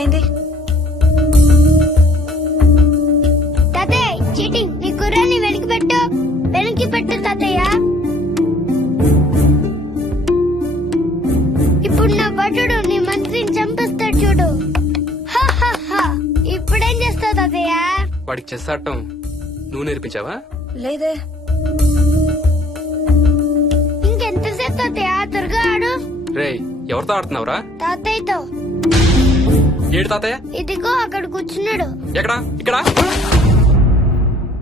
ఏమైంది? తాతయ్య చీటింగ్. నీ కుర్రాన్ని వెనక్కి పెట్టు తాతయ్య. ఇప్పుడు నా భటుడు నీ మంత్రిని చంపేస్తాడు చూడు. హా, హా, హా. ఇప్పుడేం చేస్తావు తాతయ్య? వాడికి చెస్ ఆడటం నువ్వు నేర్పించావా? లేదే. ఇంకెంతసేపు తాతయ్య? త్వరగా ఆడు. రేయ్, ఎవరితో ఆడుతున్నావురా? తాతయ్యతో. ఏడు తాతయ్య? ఇదిగో అక్కడ కూర్చున్నాడు. ఎక్కడా? ఇక్కడ.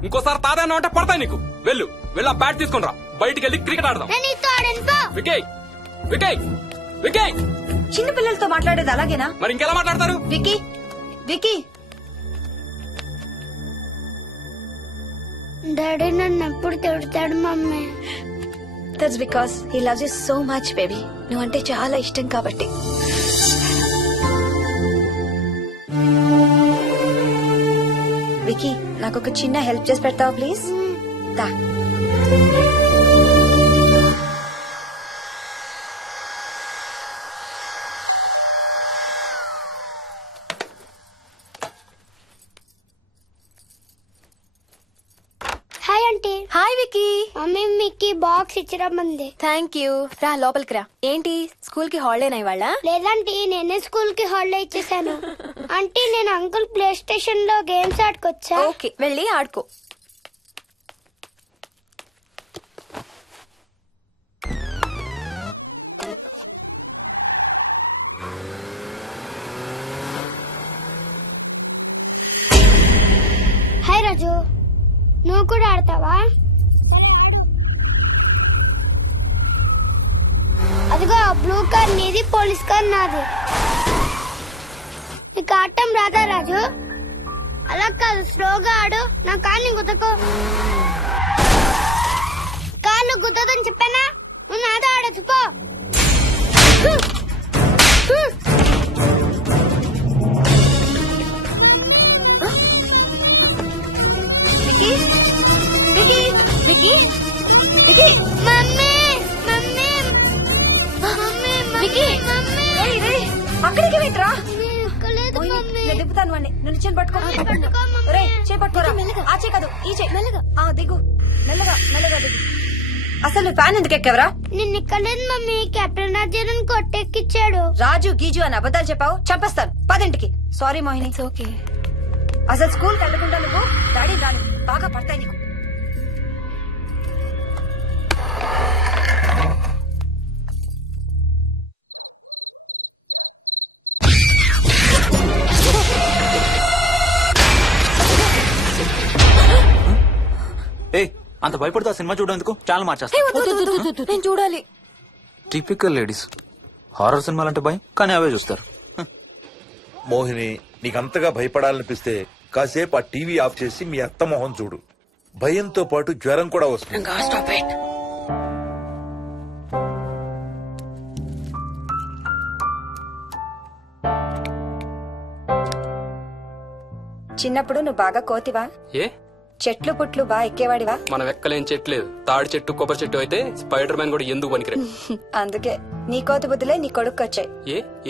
ఇంకోసారి తాతయ్య అన్నావు అంటే పడతాయి నీకు. వెళ్ళు ఆ బ్యాట్ తీసుకుని రా. బయటికి వెళ్ళి క్రికెట్ ఆడదాం. నేను నీతో ఆడను పో. వికయ్ వికయ్ వికయ్. చిన్న పిల్లలతో మాట్లాడేది అలాగేనా? మరి ఇంకెలా మాట్లాడతారు? Wiki, wiki. డాడీ నన్ను ఎప్పుడు తిడతాడు mummy. That's because he loves you so much baby. నువ్వంటే చాలా ఇష్టం కాబట్టి. వికీ, నాకు ఒక చిన్న హెల్ప్ చేసి పెడతావా ప్లీజ్? దా. Hi aunty. Hi Vicky. Mummy మీకు బాక్స్ ఇచ్చిరమ్మంది. Thank you. రా లోపలికి రా. ఏంటి స్కూల్ కి హాలిడేనా ఇవాళ? లేదంటే నేనే స్కూల్ కి హాలిడే ఇచ్చేసాను. అంటే నేను అంకుల్ ప్లే స్టేషన్ లో గేమ్స్ ఆడుకోవచ్చా? ఓకే, వెళ్ళి ఆడుకో. హాయ్ రాజు, నువ్వు కూడా ఆడతావా? అదిగో బ్లూ కార్ నీది, పోలీస్ కార్ నాది. నీకు ఆడటం రాదా రాజు? అలా కాదు, స్లోగా ఆడు. నా కాళ్ళు గుద్దకో. కాళ్ళు గుద్దదని చెప్పానా? నువ్వు నాతో ఆడచ్చు పో. Vicky, Vicky, Vicky, Vicky. Mummy mummy mummy Vicky, mummy రేయ్, రేయ్, అక్కడికి వెంట్రా. లేదు మమ్మీ. నేను దింపుతాను వాడిని. నువ్వు చేయి పట్టుకో. పట్టుకో మమ్మీ. రేయ్, చేయి పట్టుకోరా. ఆ చేయి కాదు, ఈ చేయి. మెల్లగా. దిగు, మెల్లగా మెల్లగా దిగు. అసలు నువ్వు ఫ్యాన్ ఎందుకు ఎక్కవరా? నిన్న ఎక్కలేదు మమ్మీ. కెప్టెన్ రాజు కొట్టెక్కిచ్చాడు. రాజు గీజు అని అబద్ధాలు చెప్పావు, చంపేస్తాను. పదింటికి. సారీ మోహిని. ఓకే. అసలు స్కూల్కి వెళ్ళకుండా నువ్వు డాడీ రాను బాగా పడతాయి నీకు. ఏ అంత భయపడుతూ సినిమా చూడేందుకు ఛానల్ మార్చేస్తా. నేను చూడాలి. Typical ladies. హారర్ సినిమాలంటే భయం, కానీ అవే చూస్తారు. మోహిని, నీకంతగా భయపడాలనిపిస్తే కాసేపు ఆ టీవీ ఆఫ్ చేసి మీ అత్త మొహం చూడు. భయంతో పాటు జ్వరం కూడా వస్తుంది. చిన్నప్పుడు నువ్వు బాగా కోతివా? ఏ చెట్లు పుట్లు బాగా ఎక్కేవాడివా? మనం ఎక్కలేని చెట్టు లేదు. తాడి చెట్టు, కొబ్బరి చెట్టు అయితే స్పైడర్ మ్యాన్ కూడా ఎందుకు పనికిరాడు. అందుకే నీ కోతి బుద్ధులే నీ కొడుకు వచ్చాయి.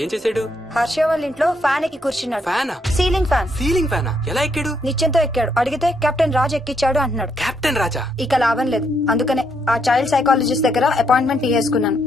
ఏం చేసాడు? హర్ష వాళ్ళ ఇంట్లో ఫ్యాన్ ఎక్కి కూర్చున్నాడు. ఫ్యానా? Ceiling fan. సీలింగ్ ఫ్యానా? ఎలా ఎక్కాడు? నిత్యంతో ఎక్కాడు. అడిగితే కెప్టెన్ రాజు ఎక్కిచ్చాడు అంటున్నాడు. కెప్టెన్ రాజా? ఇక లాభం లేదు. అందుకనే ఆ చైల్డ్ సైకాలజిస్ట్ దగ్గర అపాయింట్మెంట్ తీసుకున్నాను.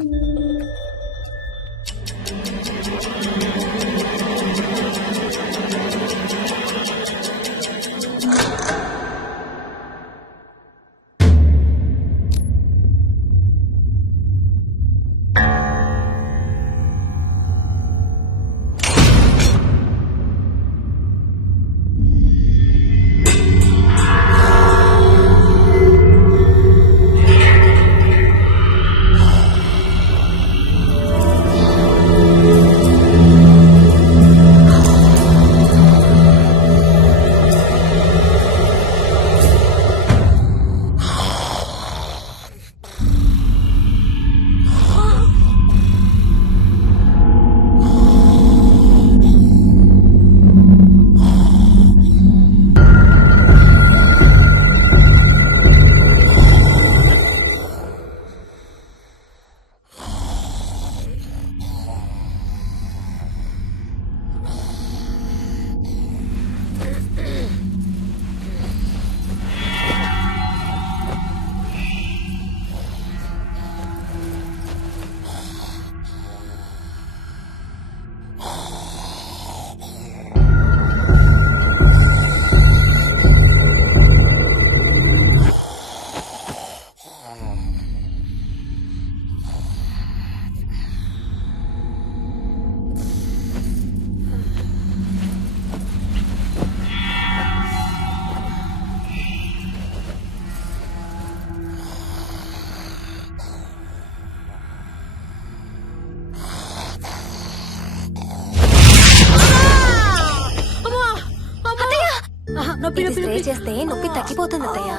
ఇది స్ప్రే చేస్తే నొప్పి తగ్గిపోతుంది అత్తయ్య.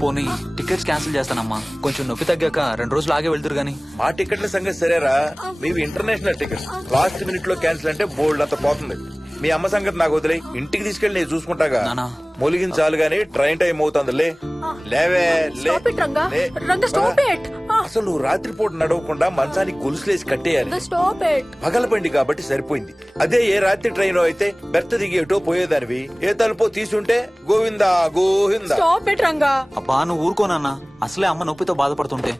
పోనీ టికెట్స్ క్యాన్సిల్ చేస్తానమ్మా, కొంచెం నొప్పి తగ్గాక 2 రోజులు ఆగే వెళ్తురు గాని. మా టికెట్ల సంగతి సరేరా, మీవి ఇంటర్నేషనల్ టికెట్స్. లాస్ట్ మినిట్ లో క్యాన్సిల్ అంటే బోల్డ్ అంత పోతుంది. మీ అమ్మ సంగతి నాకు వదిలే, ఇంటికి తీసుకెళ్లి నేను చూసుకుంటాగా. నానా. మొలిగించాలు గాని ట్రైన్ టైం అవుతుంది. లేవే లే. Stop it, Ranga. లే. Ranga, stop it. అసలు నువ్వు రాత్రిపూట నడవకుండా మంచానికి గొలుసులేసి కట్టేయాలి. Stop it. పగలబండి కాబట్టి సరిపోయింది. అదే ఏ రాత్రి ట్రైన్ అయితే బెర్త దిగేటో పోయేదానివి, ఏ తలుపో తీసుంటే గోవిందా గోవిందా. Stop it Ranga. అబ్బా నువ్వు ఊరుకోనన్నా, అసలే అమ్మ నొప్పితో బాధపడుతుంటే.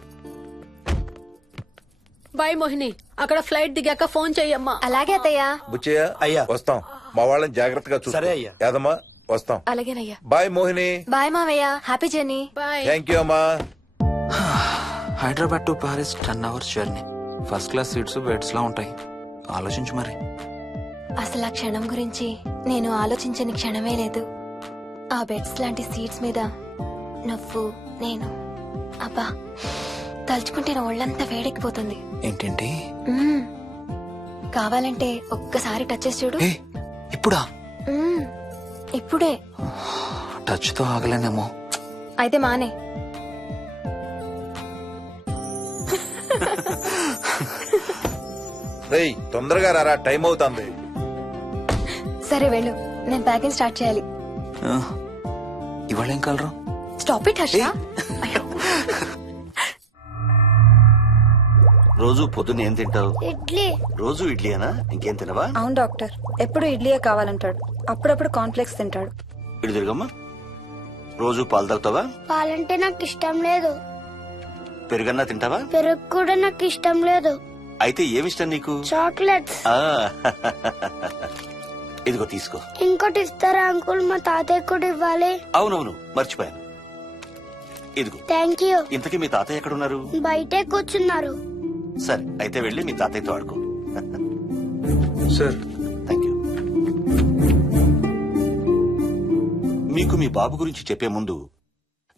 బాయ్ మోహిని, అక్కడ ఫ్లైట్ దిగాక ఫోన్ చెయ్యమ్మా. అలాగే అత్తయ్య. బుచ్చయ్య అయ్యా. వస్తాం. మా వాళ్ళని జాగ్రత్తగా చూసుకో. సరే అయ్యా. యాదమ్మా వస్తాం. అలాగేనయ్యా. బాయ్ మోహిని. బాయ్ మావయ్య, happy journey. Bye. Thank you అమ్మా. Hyderabad to Paris 10 hours journey. First class seats beds లా ఉంటాయి. ఆలోచించు మరి. అసలు ఆ క్షణం గురించి నేను ఆలోచించని క్షణమే లేదు. ఆ బెడ్స్ లాంటి సీట్స్ మీద నువ్వు, నేను, అబ్బా తలుచుకుంటే నా ఒళ్ళంతా వేడెక్కిపోతుంది. ఏంటేంటి? మ్మ్. కావాలంటే ఒక్కసారి టచ్ చేసి చూడు. ఏ ఇప్పుడా? మ్మ్. ఇప్పుడే. టచ్ తో ఆగలేనేమో. అయితే మానే. రేయ్ తొందరగా రారా, టైం అవుతుంది. సరే వెళ్ళు, నేను ప్యాకింగ్ స్టార్ట్ చేయాలి. ఆ, ఇవాళ ఏం కలరు? Stop it Harsha. రోజు పొద్దున్న ఏం తింటావు? ఇడ్లీ. రోజు ఇడ్లీనా? ఇంకేం తినవా? అవును డాక్టర్, ఎప్పుడు ఇడ్లీయే కావాలంటాడు. అప్పుడప్పుడు కాన్ఫ్లెక్స్ తింటాడు. ఇటు తిరగమ్మా. రోజు పాలు తాగుతావా? పాలంటే నాకు ఇష్టం లేదు. పెరుగన్నా తింటావా? పెరుగు కూడా నాకు ఇష్టం లేదు. అయితే ఏమిష్టం నీకు? చాక్లెట్స్. ఆ, ఇదిగో తీసుకో. ఇంకోటి ఇస్తారా అంకుల్? మా తాతయ్య కూడా ఇవ్వాలి. అవునవును మర్చిపోయాను. ఇదిగో. Thank you. ఇంతకీ మీ తాతయ్య ఎక్కడున్నారు? బయటే కూర్చున్నారు. సరే అయితే వెళ్ళి మీ తాతయ్యతో ఆడుకో. Sir thank you. మీకు మీ బాబు గురించి చెప్పే ముందు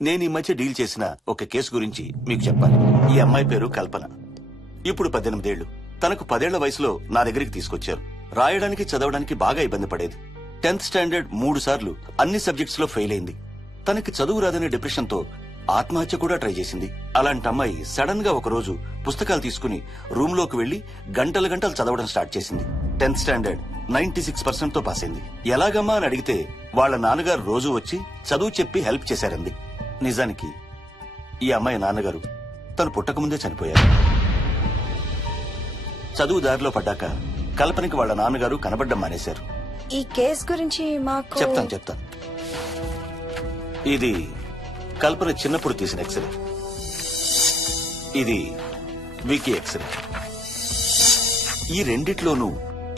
నేను ఈ మధ్య డీల్ చేసిన ఒక కేసు గురించి మీకు చెప్పాలి. ఈ అమ్మాయి పేరు కల్పన. ఇప్పుడు 18 ఏళ్లు. తనకు 10 ఏళ్ల వయసులో నా దగ్గరికి తీసుకొచ్చారు. రాయడానికి చదవడానికి బాగా ఇబ్బంది పడేది. 10th స్టాండర్డ్ 3 సార్లు అన్ని సబ్జెక్ట్స్ లో ఫెయిల్ అయింది. తనకి చదువు రాదనే డిప్రెషన్ తో ఆత్మహత్య కూడా ట్రై చేసింది. అలాంటి అమ్మాయి సడన్ గా ఒక రోజు పుస్తకాలు తీసుకుని రూమ్ లోకి వెళ్లి గంటలు గంటలు చదవడం స్టార్ట్ చేసింది. 10th స్టాండర్డ్ 96% తో పాస్ అయింది. ఎలాగమ్మా అని అడిగితే వాళ్ళ నాన్నగారు రోజు వచ్చి చదువు చెప్పి హెల్ప్ చేశారంది. నిజానికి ఈ అమ్మాయి నాన్నగారు తను పుట్టకముందే చనిపోయారు. చదువు దారిలో పడ్డాక కల్పనకి వాళ్ళ నాన్నగారు కనబడ్డం మానేశారు. ఈ కేస్ గురించి మాకు చెప్తాను. ఇది కల్పన చిన్నప్పుడు తీసిన ఎక్స్రే. ఇది వికీ ఎక్స్రే. ఈ రెండిట్లోనూ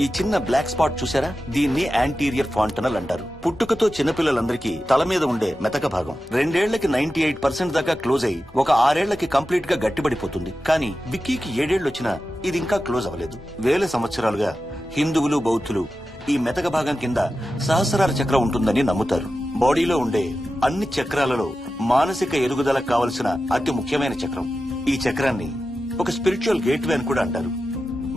ఈ చిన్న బ్లాక్ స్పాట్ చూసారా? దీన్ని యాంటీరియర్ ఫాంటనల్ అంటారు. పుట్టుకతో చిన్నపిల్లలందరికీ తల మీద ఉండే మెతక భాగం 2 ఏళ్లకి 98% దాకా క్లోజ్ అయి ఒక 6 ఏళ్లకి కంప్లీట్ గా గట్టిపడిపోతుంది. కానీ విక్కీకి 7 ఏళ్లు వచ్చినా ఇది ఇంకా క్లోజ్ అవ్వలేదు. వేల సంవత్సరాలుగా హిందువులు, బౌద్ధులు ఈ మెతక భాగం కింద సహస్రార చక్రం ఉంటుందని నమ్ముతారు. బాడీలో ఉండే అన్ని చక్రాలలో మానసిక ఎదుగుదలకు కావలసిన అతి ముఖ్యమైన చక్రం. ఈ చక్రాన్ని ఒక స్పిరిచువల్ గేట్వే అని కూడా అంటారు.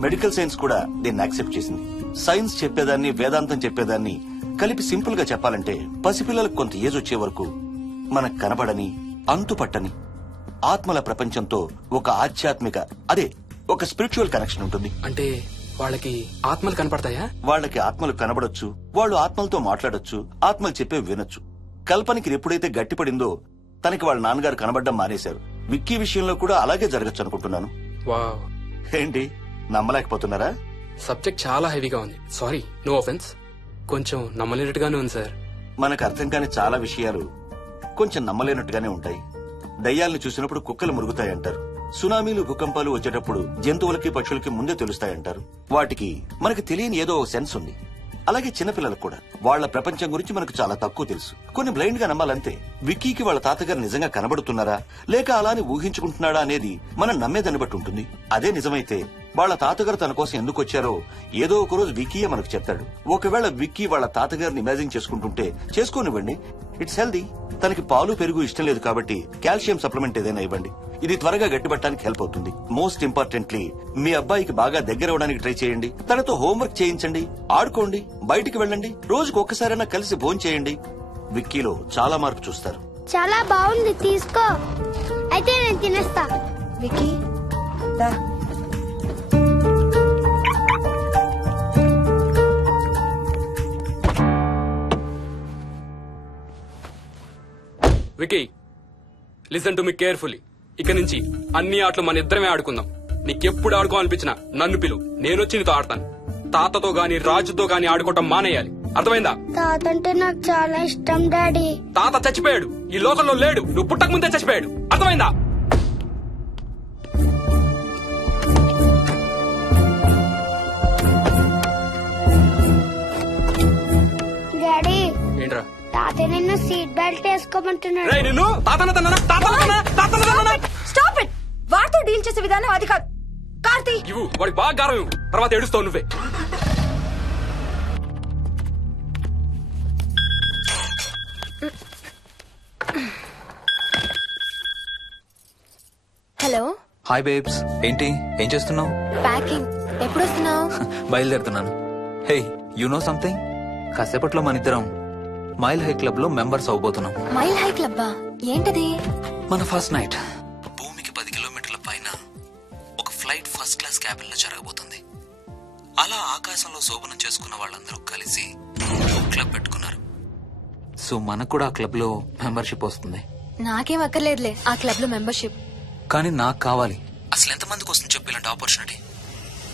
మెడికల్ సైన్స్ కూడా దీన్ని యాక్సెప్ట్ చేసింది. సైన్స్ చెప్పేదాన్ని, వేదాంతం చెప్పేదాన్ని కలిపి సింపుల్ గా చెప్పాలంటే పసిపిల్లలకు కొంత ఏజ్ వచ్చే వరకు మనకు కనబడని, అంతుపట్టని ఆత్మల ప్రపంచంతో ఒక ఆధ్యాత్మిక, అదే ఒక స్పిరిచువల్ కనెక్షన్ ఉంటుంది. అంటే వాళ్ళకి ఆత్మలు కనపడతాయా? వాళ్ళకి ఆత్మలు కనబడొచ్చు, వాళ్ళు ఆత్మలతో మాట్లాడొచ్చు, ఆత్మలు చెప్పే వినొచ్చు. కల్పనకి ఎప్పుడైతే గట్టిపడిందో తనకి వాళ్ళ నాన్నగారు కనబడ్డం మానేశారు. విక్కీ విషయంలో కూడా అలాగే జరగచ్చు అనుకుంటున్నాను. వావ్, ఏంటి నమ్మలేకపోతున్నారా? సబ్జెక్ట్ చాలా హెవీగా ఉంది. Sorry, no offence. కొంచెం నమ్మలేనట్టుగానే ఉంది సార్. మనకు అర్థం కాని చాలా విషయాలు కొంచెం నమ్మలేనట్టుగానే ఉంటాయి. దయ్యాలను చూసినప్పుడు కుక్కలు మురుగుతాయంటారు. సునామీలు, భూకంపాలు వచ్చేటప్పుడు జంతువులకి, పక్షులకి ముందే తెలుస్తాయంటారు. వాటికి మనకు తెలియని ఏదో సెన్స్ ఉంది. అలాగే చిన్నపిల్లలకు కూడా వాళ్ల ప్రపంచం గురించి మనకు చాలా తక్కువ తెలుసు. కొన్ని బ్లైండ్ గా నమ్మాలంతే. విక్కీకి వాళ్ళ తాతగారు నిజంగా కనబడుతున్నారా లేక అలానే ఊహించుకుంటున్నాడా అనేది మనం నమ్మేదాన్ని బట్టి ఉంటుంది. అదే నిజమైతే వాళ్ళ తాతగారు తన కోసం ఎందుకు వచ్చారో ఏదో ఒక రోజు విక్కీయే మనకు చెప్తాడు. ఒకవేళ విక్కీ వాళ్ళ తాతగారిని ఇమాజిన్ చేసుకుంటుంటే చేసుకోనివ్వండి, ఇట్స్ హెల్దీ. తనకి పాలు, పెరుగు ఇష్టం లేదు కాబట్టి కాల్షియం సప్లిమెంట్ ఏదైనా ఇవ్వండి. ఇది త్వరగా గట్టిపట్టడానికి హెల్ప్ అవుతుంది. మోస్ట్ ఇంపార్టెంట్లీ మీ అబ్బాయికి బాగా దగ్గర అవడానికి ట్రై చేయండి. తనతో హోంవర్క్ చేయించండి, ఆడుకోండి, బయటికి వెళ్ళండి, రోజుకు ఒక్కసారైనా కలిసి భోజనం చేయండి. విక్కీలో చాలా మార్పు చూస్తారు. చాలా బాగుంది, తీసుకో. అయితే నేను తినేస్తా. వికీ దా. Vicky listen to me carefully. ఇక నుంచి అన్ని ఆటలు మన ఇద్దరమే ఆడుకుందాం. నీకెప్పుడు ఆడుకోవాలనిపించినా నన్ను పిలు, నేనొచ్చి నీతో ఆడతాను. తాతతో గాని రాజుతో గాని ఆడుకోవటం మానేయాలి, అర్థమైందా? తాత అంటే నాకు చాలా ఇష్టం డాడీ. తాత చచ్చిపోయాడు, ఈ లోకంలో లేడు. నువ్వు పుట్టక ముందే చచ్చిపోయాడు, అర్థమైందా? డాడీ, ఏంట్రా తాత నిన్ను సీట్ బెల్ట్ వేసుకోమంటున్నాడు. రేయ్, నిన్ను తాతన స్టాప్ ఇట్. వాడితో డీల్ చేసే విధానం అది కాదు. కార్తీ ఇవ్వు, వాడికి బాగా గారం ఇవ్వు, తర్వాత ఏడుస్తావు నువ్వే. హలో, హాయ్ బేబ్స్, ఏంటి ఏం చేస్తున్నావు? ప్యాకింగ్. ఎప్పుడు వస్తున్నావు? బయలుదేరుతున్నాను. Hey, you know something? కాసేపట్లో మన ఇద్దరం మైల్ హై క్లబ్ లో మెంబర్స్ అవబోతున్నాం. మైల్ హై క్లబ్బా? ఏంటది? మన ఫస్ట్ నైట్ భూమికి 10 కిలోమీటర్ల పైన ఒక ఫ్లైట్ ఫస్ట్ క్లాస్ క్యాబిన్ లో జరగబోతుంది. అలా ఆకాశంలో శోభనం చేసుకున్న వాళ్ళందరూ కలిసి ఒక క్లబ్ పెట్టుకున్నారు. సో మనకు కూడా ఆ క్లబ్ లో మెంబర్షిప్ వస్తుంది. నాకేం అక్కర్లేదులే ఆ క్లబ్ లో మెంబర్షిప్. కానీ నాకు కావాలి. అసలు ఎంతమందికి వస్తుంది చెప్పు ఇలాంటి ఆపర్చునిటీ?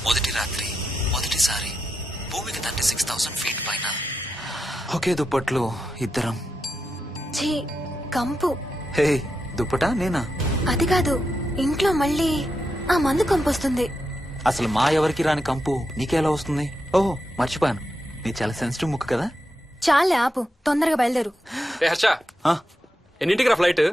మొదటి రాత్రి, మొదటిసారి భూమికి 36,000 ఫీట్ పైన ఒకే దుప్పట్లో ఇద్దరం. ఛీ, కంపు. హే, దుప్పటా నేనా? అది కాదు, ఇంట్లో మళ్ళీ ఆ మందు కంపొస్తుంది. అసలు మా ఎవరికి రాని కంపు నీకెలా వస్తుంది? ఓహో, మర్చిపోయాను, నీ చాలా సెన్సిటివ్ ముక్కు కదా. చాలే ఆపు, తొందరగా బయలుదేరు. రే హర్ష, ఆ, ఎన్నింటికి రా ఫ్లైట్?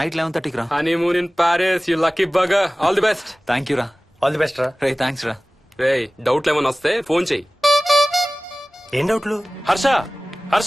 నైట్ 11:30కి రా. Honeymoon in Paris, you lucky bugger. All the best. Thank you రా. ఆల్ ది బెస్ట్ రా. రే, థ్యాంక్స్ రా. రే, డౌట్లు ఏమైనా వస్తే ఫోన్ చెయ్యి. ఏం డౌట్లు? హర్ష,